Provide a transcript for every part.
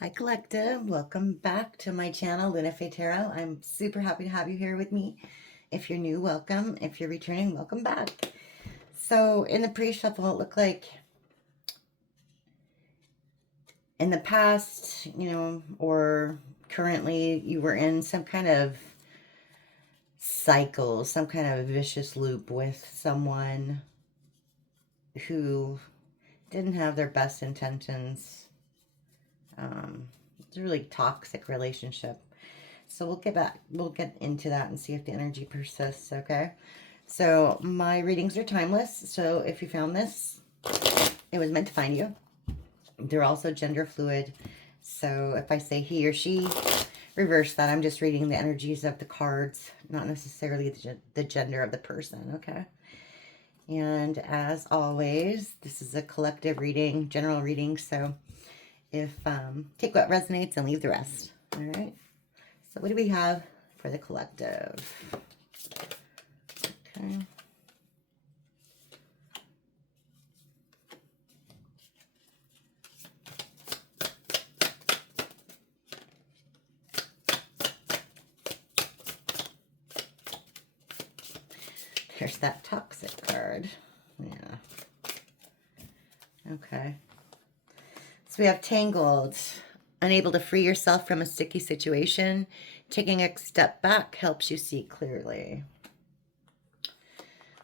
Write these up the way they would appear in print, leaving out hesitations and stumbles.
Hi Collective, welcome back to my channel, LunaFae Tarot. I'm super happy to have you here with me. If you're new, welcome. If you're returning, welcome back. So in the pre-shuffle, it looked like in the past, or currently you were in some kind of cycle, some kind of vicious loop with someone who didn't have their best intentions. It's a really toxic relationship. So we'll get into that and see if the energy persists, okay? So my readings are timeless. So if you found this, it was meant to find you. They're also gender fluid. So if I say he or she, reverse that. I'm just reading the energies of the cards, not necessarily the gender of the person, okay? And as always, this is a collective reading, general reading. So if take what resonates and leave the rest, all right? So what do we have for the collective? Okay. There's that toxic card. Yeah. Okay. So we have tangled. Unable to free yourself from a sticky situation. Taking a step back helps you see clearly.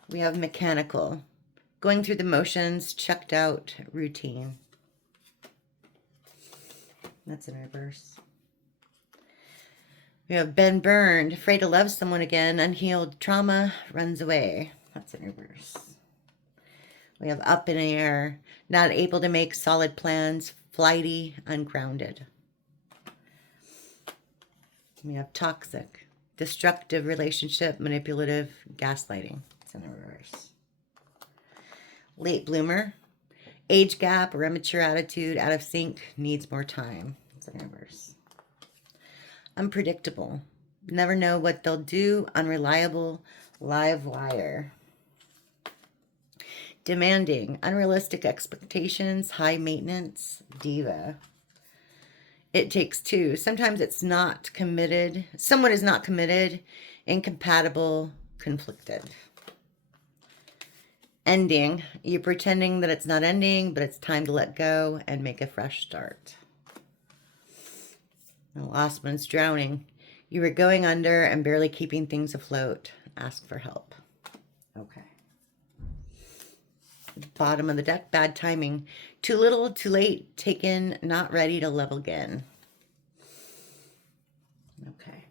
We have mechanical. Going through the motions, checked out, routine. That's in reverse. We have been burned, afraid to love someone again, unhealed trauma, runs away. That's in reverse. We have up in the air, not able to make solid plans, flighty, ungrounded. We have toxic, destructive relationship, manipulative, gaslighting. It's in reverse. Late bloomer, age gap or immature attitude, out of sync, needs more time. It's in reverse. Unpredictable, never know what they'll do, unreliable, live wire. Demanding, unrealistic expectations, high maintenance, diva. It takes two. Sometimes it's not committed. Someone is not committed, incompatible, conflicted. Ending, you're pretending that it's not ending, but it's time to let go and make a fresh start. The last one's drowning. You were going under and barely keeping things afloat. Ask for help. Okay. Bottom of the deck, bad timing. Too little, too late, taken, not ready to level again. Okay.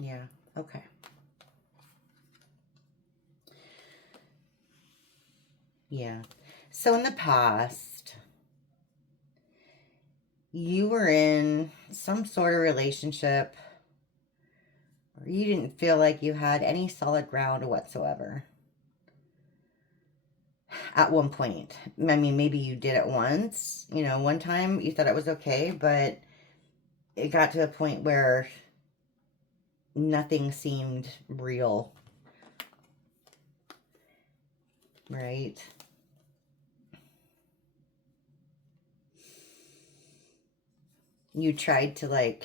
Yeah, okay. Yeah. So in the past, you were in some sort of relationship or you didn't feel like you had any solid ground whatsoever at one point. I mean, maybe you did it once, one time you thought it was okay, but it got to a point where nothing seemed real, right? You tried to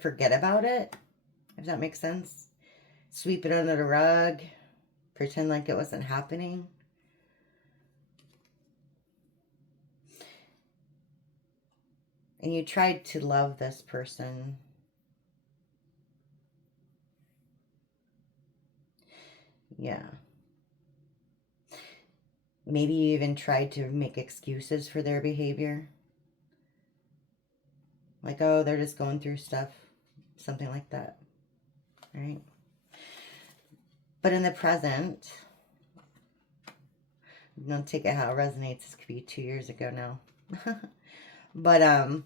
forget about it, if that makes sense. Sweep it under the rug, pretend like it wasn't happening. And you tried to love this person. Yeah. Maybe you even tried to make excuses for their behavior. Like, oh, they're just going through stuff. Something like that. Right? But in the present, don't take it how it resonates. This could be 2 years ago now. But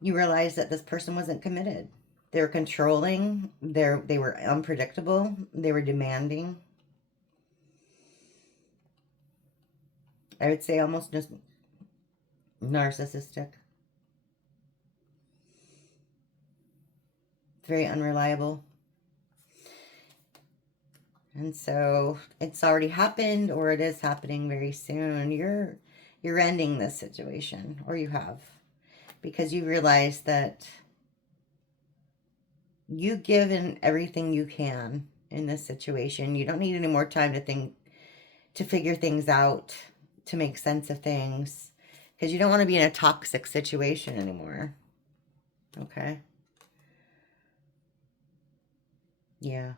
you realize that this person wasn't committed. They were controlling. They were unpredictable. They were demanding. I would say almost just narcissistic. Very unreliable. And so it's already happened, or it is happening very soon. You're ending this situation, or you have, because you realize that you've given everything you can in this situation. You don't need any more time to think, to figure things out, to make sense of things, because you don't want to be in a toxic situation anymore. Okay? Yeah.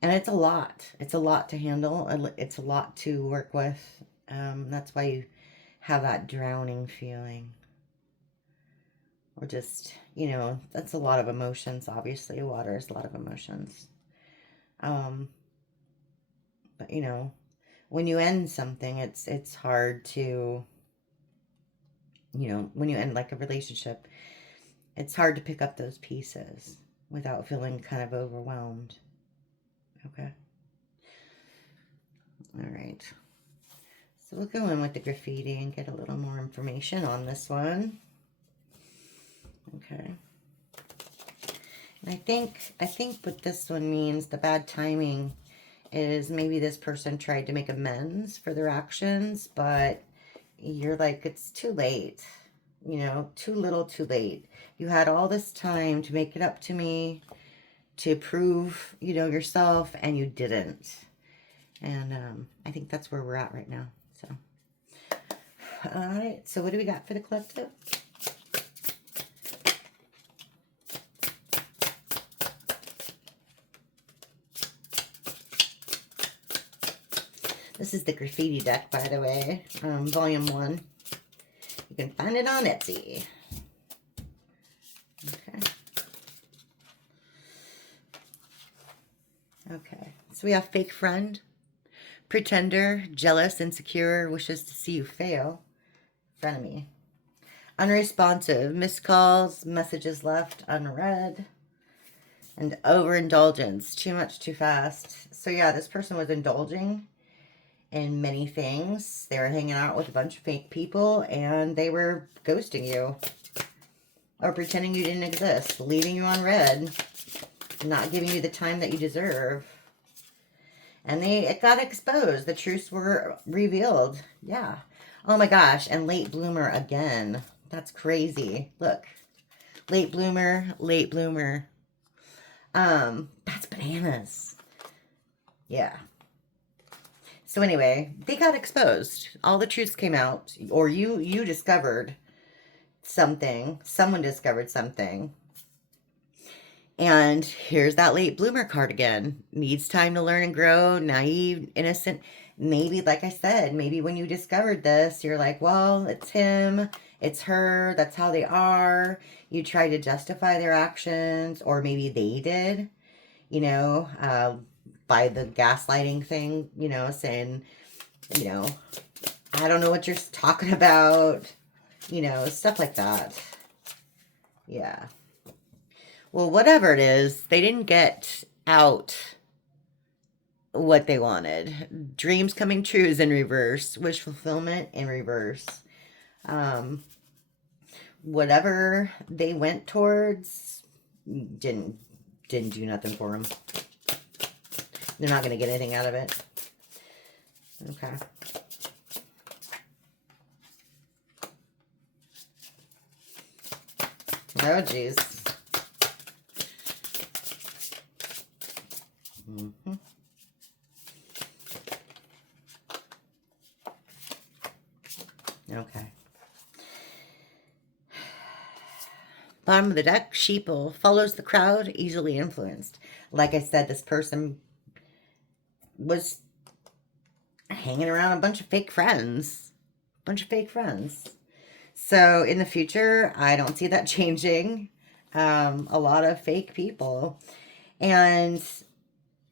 And it's a lot. It's a lot to handle. It's a lot to work with. That's why you have that drowning feeling. Or just, you know, that's a lot of emotions, obviously. Water is a lot of emotions. But, you know, when you end something, it's hard to, you know, when you end like a relationship, it's hard to pick up those pieces without feeling kind of overwhelmed. Okay. All right. So we'll go in with the graffiti and get a little more information on this one. Okay. And I think what this one means, the bad timing, is maybe this person tried to make amends for their actions, but you're like, it's too late. You know, too little, too late. You had all this time to make it up to me, to prove, you know, yourself, and you didn't. And I think that's where we're at right now. So, all right. So what do we got for the collective? This is the graffiti deck, by the way, volume 1. You can find it on Etsy. Okay. Okay. So we have fake friend, pretender, jealous, insecure, wishes to see you fail, frenemy, unresponsive, missed calls, messages left unread, and overindulgence, too much, too fast. So yeah, this person was indulging in many things. They were hanging out with a bunch of fake people, and they were ghosting you or pretending you didn't exist, leaving you on red, not giving you the time that you deserve. And it got exposed. The truths were revealed. Yeah. Oh my gosh. And late bloomer again. That's crazy. Look. Late bloomer, late bloomer. That's bananas. Yeah. So anyway, they got exposed. All the truths came out. Or you discovered something. Someone discovered something. And here's that late bloomer card again. Needs time to learn and grow. Naive, innocent. Maybe, like I said, maybe when you discovered this, you're like, well, it's him. It's her. That's how they are. You try to justify their actions. Or maybe they did. You know, by the gaslighting thing, you know, saying, you know, I don't know what you're talking about, you know, stuff like that. Yeah. Well, whatever it is, they didn't get out what they wanted. Dreams coming true is in reverse. Wish fulfillment in reverse. Whatever they went towards didn't do nothing for them. They're not going to get anything out of it. Okay. Oh, jeez. Mm-hmm. Okay. Bottom of the deck, sheeple, follows the crowd, easily influenced. Like I said, this person was hanging around a bunch of fake friends. So in the future, I don't see that changing. A lot of fake people. And,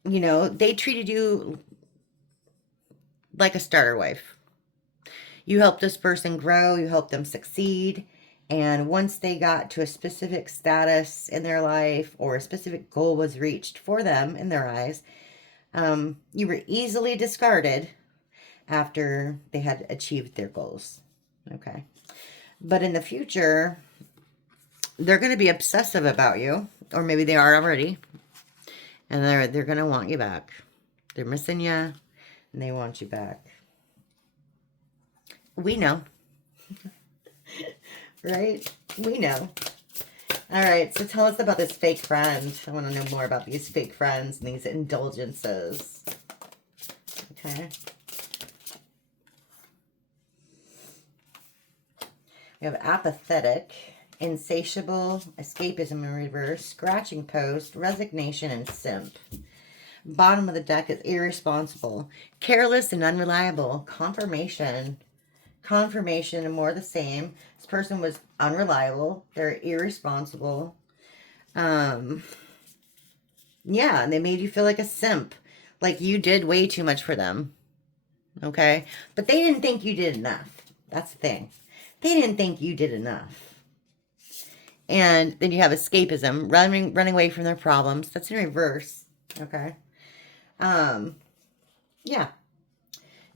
you know, they treated you like a starter wife. You helped this person grow. You helped them succeed. And once they got to a specific status in their life or a specific goal was reached for them in their eyes, you were easily discarded after they had achieved their goals. Okay. But in the future, they're going to be obsessive about you, or maybe they are already, and they're going to want you back. They're missing you, and they want you back. We know. Right? We know. All right, so tell us about this fake friend. I want to know more about these fake friends and these indulgences. Okay. We have apathetic, insatiable, escapism in reverse, scratching post, resignation, and simp. Bottom of the deck is irresponsible, careless, and unreliable. Confirmation and more of the same. This person was unreliable. They're irresponsible. Yeah, and they made you feel like a simp. Like you did way too much for them. Okay? But they didn't think you did enough. That's the thing. They didn't think you did enough. And then you have escapism, running away from their problems. That's in reverse. Okay? Yeah.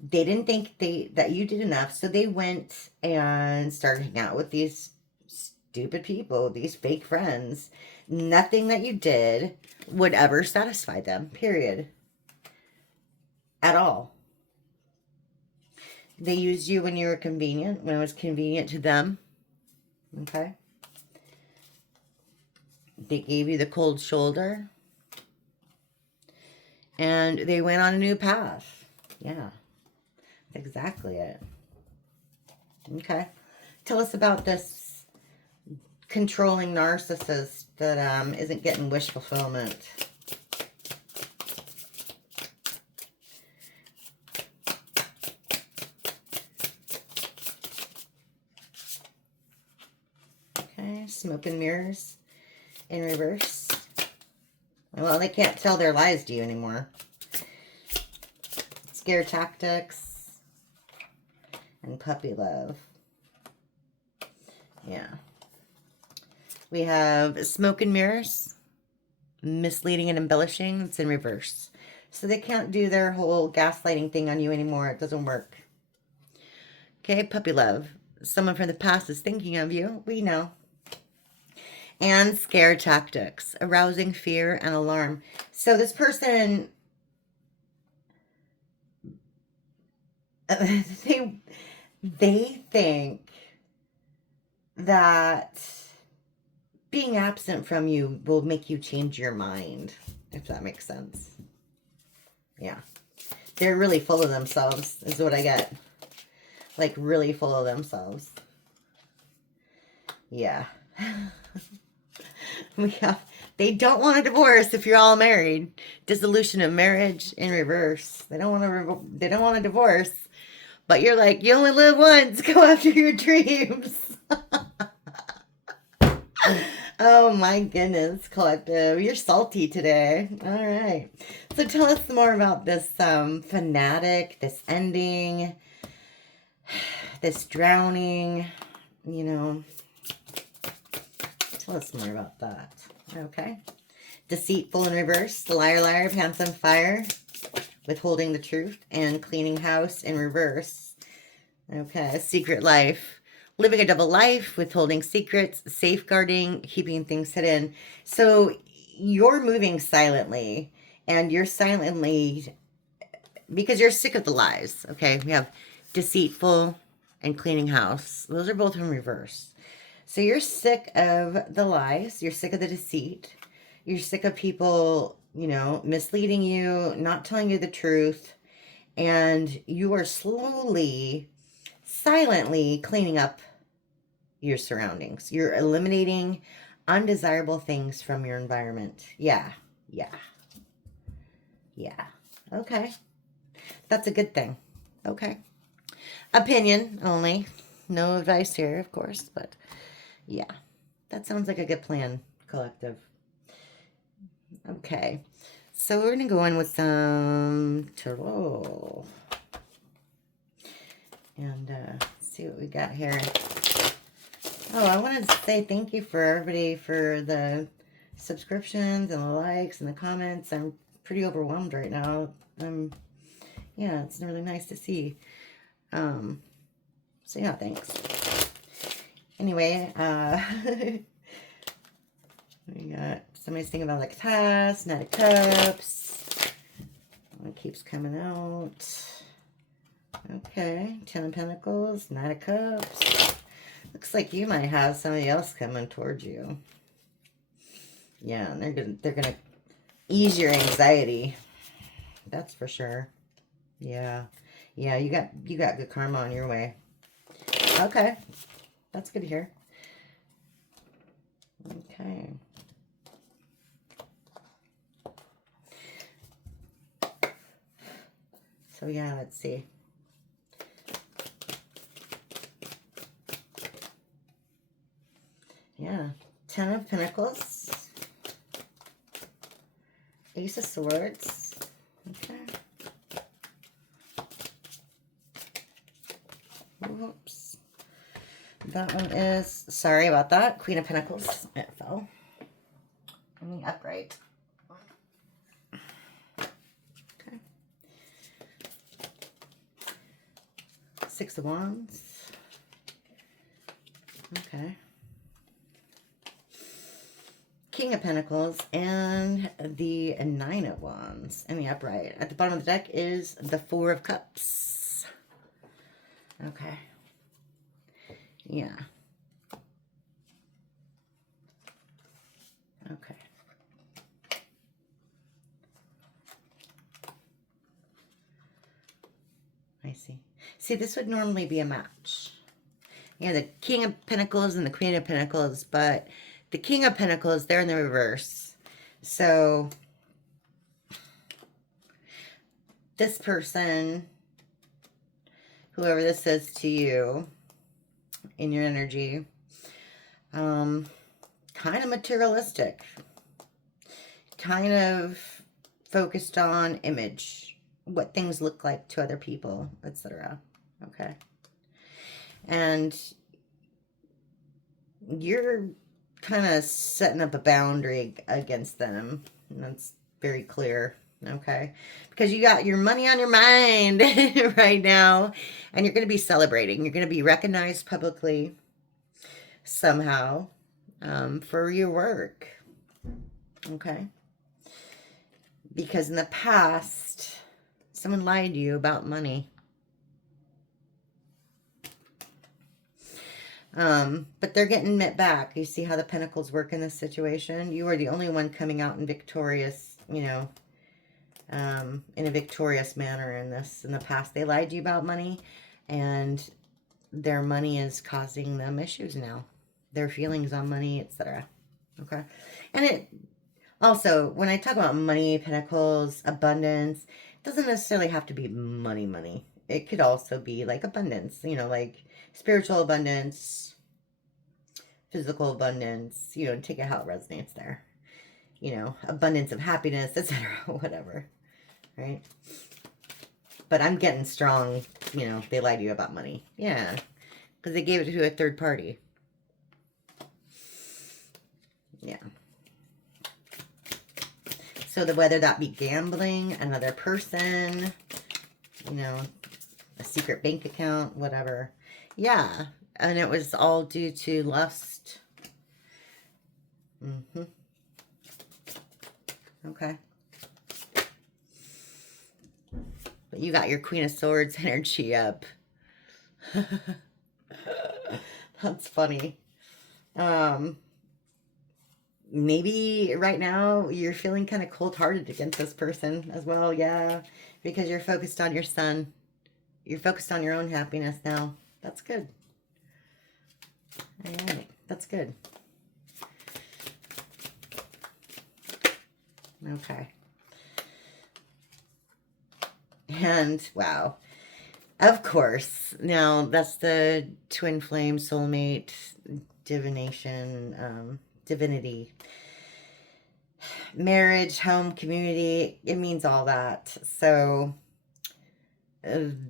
They didn't think that you did enough, so they went and started hanging out with these stupid people, these fake friends. Nothing that you did would ever satisfy them, period. At all. They used you when you were convenient, when it was convenient to them. Okay? They gave you the cold shoulder. And they went on a new path. Yeah. Exactly it. Okay. Tell us about this controlling narcissist that isn't getting wish fulfillment. Okay. Smoke and mirrors in reverse. Well, they can't tell their lies to you anymore. Scare tactics. And puppy love. Yeah. We have smoke and mirrors. Misleading and embellishing. It's in reverse. So they can't do their whole gaslighting thing on you anymore. It doesn't work. Okay, puppy love. Someone from the past is thinking of you. We know. And scare tactics. Arousing fear and alarm. So this person... They think that being absent from you will make you change your mind, if that makes sense. Yeah. They're really full of themselves, is what I get. Like, really full of themselves. Yeah. They don't want a divorce if you're all married. Dissolution of marriage in reverse. They don't want a divorce. But you're like, you only live once. Go after your dreams. Oh my goodness, collective. You're salty today. All right. So tell us more about this fanatic, this ending, this drowning, you know. Tell us more about that. Okay. Deceitful in reverse. The liar, liar, pants on fire. Withholding the truth, and cleaning house in reverse. Okay, secret life. Living a double life, withholding secrets, safeguarding, keeping things hidden. So you're moving silently, and you're silently, because you're sick of the lies. Okay, we have deceitful and cleaning house. Those are both in reverse. So you're sick of the lies. You're sick of the deceit. You're sick of people, you know, misleading you, not telling you the truth, and you are slowly, silently cleaning up your surroundings. You're eliminating undesirable things from your environment. Yeah. Okay. That's a good thing. Okay. Opinion only. No advice here, of course, but yeah. That sounds like a good plan, collective. Okay, so we're going to go in with some tarot. And see what we got here. Oh, I wanted to say thank you for everybody for the subscriptions and the likes and the comments. I'm pretty overwhelmed right now. Yeah, it's really nice to see. So yeah, thanks. Anyway, we got somebody's thinking about like a task, Knight of Cups. It keeps coming out. Okay, Ten of Pentacles, Knight of Cups. Looks like you might have somebody else coming towards you. Yeah, and they're gonna ease your anxiety. That's for sure. Yeah. Yeah, you got good karma on your way. Okay. That's good to hear. Okay. So yeah, let's see. Yeah. Ten of Pentacles. Ace of Swords. Okay. Whoops. That one is, sorry about that, Queen of Pentacles. It fell. In the upright. Okay. Six of Wands. Okay. King of Pentacles and the Nine of Wands in the upright. At the bottom of the deck is the Four of Cups. Okay. Yeah. Okay. I see. See, this would normally be a match. Yeah, the King of Pentacles and the Queen of Pentacles, but the King of Pentacles, they're in the reverse. So this person, whoever this is to you in your energy, kind of materialistic, kind of focused on image, what things look like to other people, etc. Okay. And you're kind of setting up a boundary against them. And that's very clear. Okay. Because you got your money on your mind right now. And you're going to be celebrating. You're going to be recognized publicly somehow for your work. Okay. Because in the past, someone lied to you about money. But they're getting it back. You see how the Pentacles work in this situation? You are the only one coming out in victorious, you know, in a victorious manner in this. In the past, they lied to you about money, and their money is causing them issues now. Their feelings on money, etc. Okay? And it also, when I talk about money, Pentacles, abundance, it doesn't necessarily have to be money. It could also be like abundance, you know, like spiritual abundance, physical abundance, you know, take it how it resonates there. You know, abundance of happiness, etc., whatever, right? But I'm getting strong, you know, they lied to you about money. Yeah, because they gave it to a third party. Yeah. So whether that be gambling, another person, you know, a secret bank account, whatever. Yeah. And it was all due to lust. Okay. But you got your Queen of Swords energy up. That's funny. Maybe right now you're feeling kind of cold-hearted against this person as well. Yeah. Because you're focused on your son. You're focused on your own happiness now. That's good. All right. That's good. Okay. And, wow. Of course. Now, that's the twin flame, soulmate, divination, divinity. Marriage, home, community. It means all that. So,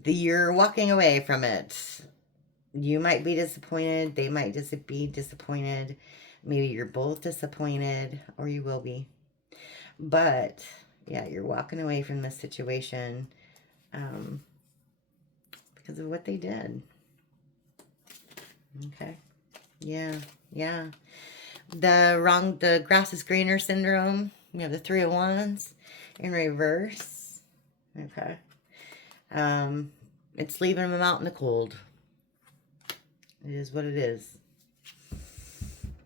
you're walking away from it. You might be disappointed. They might just be disappointed. Maybe you're both disappointed, or you will be. But, yeah, you're walking away from this situation because of what they did. Okay. Yeah, yeah. The grass is greener syndrome. We have the Three of Wands in reverse. Okay. It's leaving them out in the cold. It is what it is.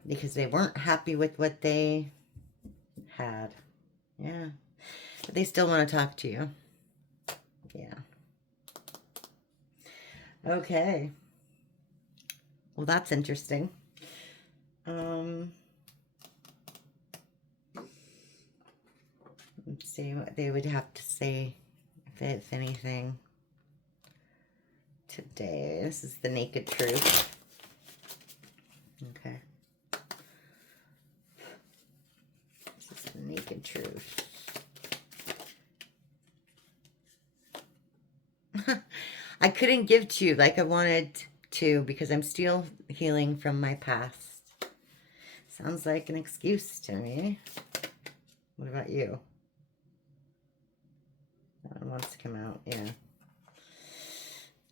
Because they weren't happy with what they had. Yeah. But they still want to talk to you. Yeah. Okay. Well, that's interesting. Let's see what they would have to say, if anything, today. This is the naked truth. Okay. This is the naked truth. I couldn't give to you like I wanted to because I'm still healing from my past. Sounds like an excuse to me. What about you? That one wants to come out, yeah.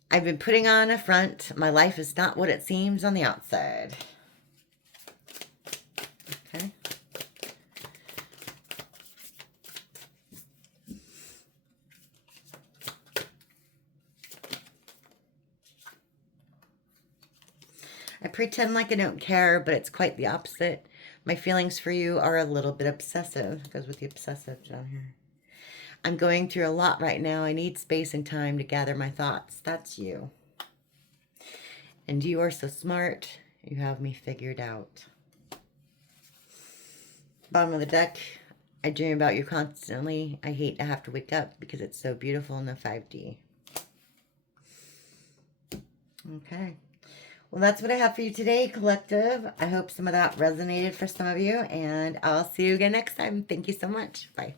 I've been putting on a front. My life is not what it seems on the outside. Okay. I pretend like I don't care, but it's quite the opposite. My feelings for you are a little bit obsessive. It goes with the obsessive down here. I'm going through a lot right now. I need space and time to gather my thoughts. That's you. And you are so smart. You have me figured out. Bottom of the deck. I dream about you constantly. I hate to have to wake up because it's so beautiful in the 5D. Okay. Well, that's what I have for you today, collective. I hope some of that resonated for some of you, and I'll see you again next time. Thank you so much. Bye.